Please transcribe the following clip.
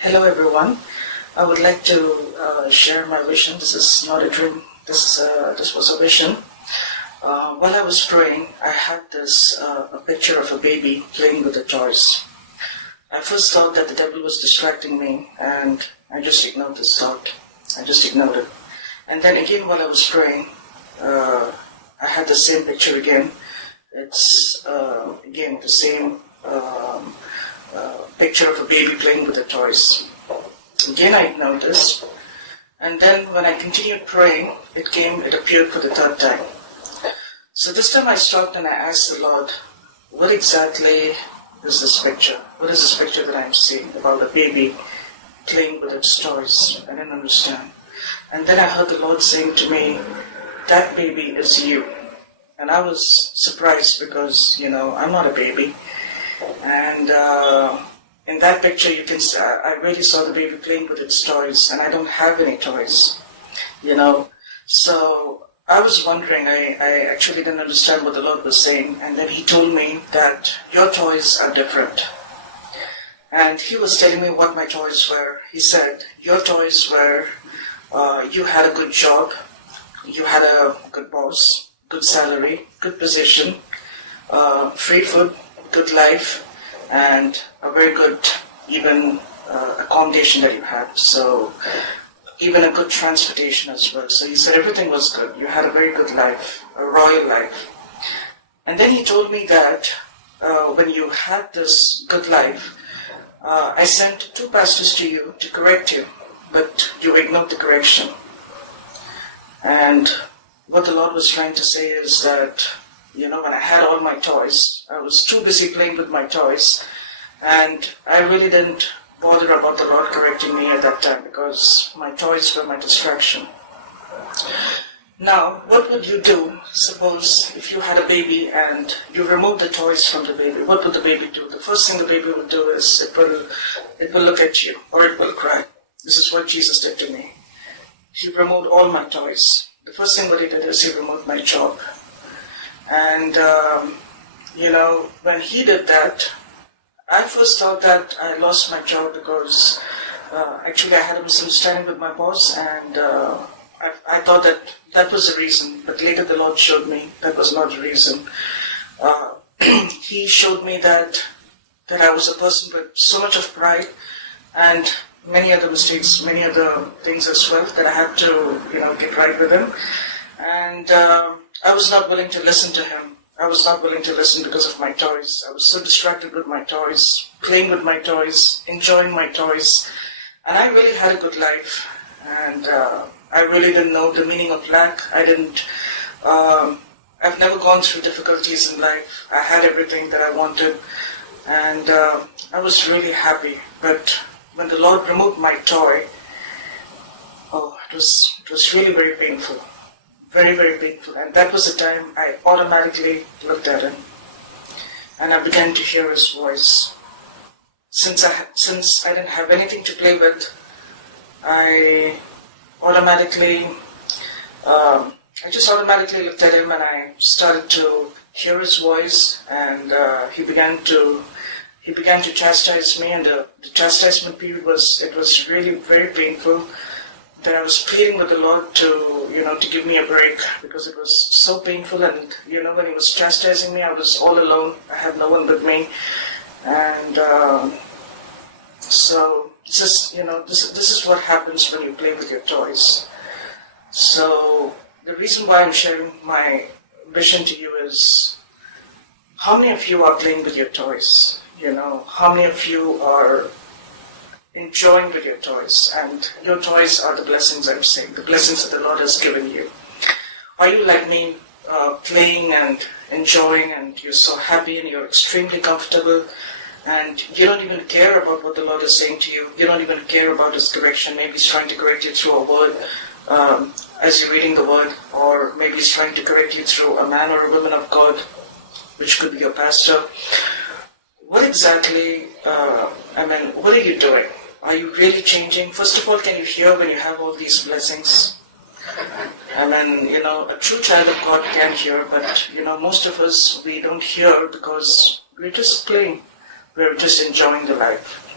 Hello everyone. I would like to share my vision. This is not a dream. This was a vision. While I was praying, I had this a picture of a baby playing with the toys. I first thought that the devil was distracting me, and I just ignored this thought. I just ignored it. And then again, while I was praying, I had the same picture again. It's again the same picture of a baby playing with the toys. Again, I ignored this. And then when I continued praying, it appeared for the third time. So this time I stopped and I asked the Lord, what exactly is this picture? What is this picture that I'm seeing about a baby playing with its toys? I didn't understand. And then I heard the Lord saying to me, that baby is you. And I was surprised because, I'm not a baby. And in that picture, you can see, I really saw the baby playing with its toys, and I don't have any toys, So I was wondering, I actually didn't understand what the Lord was saying, and then He told me that your toys are different. And He was telling me what my toys were. He said, your toys were, you had a good job, you had a good boss, good salary, good position, free food, good life, and a very good, even accommodation that you had. So even a good transportation as well. So he said everything was good. You had a very good life, a royal life. And then he told me that when you had this good life, I sent 2 pastors to you to correct you, but you ignored the correction. And what the Lord was trying to say is that when I had all my toys, I was too busy playing with my toys, and I really didn't bother about the Lord correcting me at that time because my toys were my distraction. Now, what would you do, suppose, if you had a baby and you removed the toys from the baby? What would the baby do? The first thing the baby would do is it will look at you, or it will cry. This is what Jesus did to me. He removed all my toys. The first thing what he did is he removed my job. And, when he did that, I first thought that I lost my job because actually I had a misunderstanding with my boss, and I thought that was the reason. But later the Lord showed me that was not the reason. He showed me that I was a person with so much of pride and many other mistakes, many other things as well that I had to, get right with him. And I was not willing to listen to him. I was not willing to listen because of my toys. I was so distracted with my toys, playing with my toys, enjoying my toys. And I really had a good life. And I really didn't know the meaning of lack. I've never gone through difficulties in life. I had everything that I wanted. And I was really happy. But when the Lord removed my toy, it was really very painful. Very, very painful. And that was the time I automatically looked at him. And I began to hear his voice. Since I didn't have anything to play with, I just automatically looked at him, and I started to hear his voice, and he began to chastise me, and the chastisement period was really very painful. That I was pleading with the Lord to give me a break because it was so painful. And when He was chastising me, I was all alone. I had no one with me, and so this is what happens when you play with your toys. So the reason why I'm sharing my vision to you is, how many of you are playing with your toys? How many of you are enjoying with your toys? And your toys are the blessings, I'm saying, the blessings that the Lord has given you. Are you like me, playing and enjoying, and you're so happy and you're extremely comfortable, and you don't even care about what the Lord is saying to you? You don't even care about His correction. Maybe He's trying to correct you through a word as you're reading the word, or maybe He's trying to correct you through a man or a woman of God, which could be your pastor. What exactly, what are you doing? Are you really changing? First of all, can you hear when you have all these blessings? A true child of God can hear, but, most of us, we don't hear because we're just playing. We're just enjoying the life.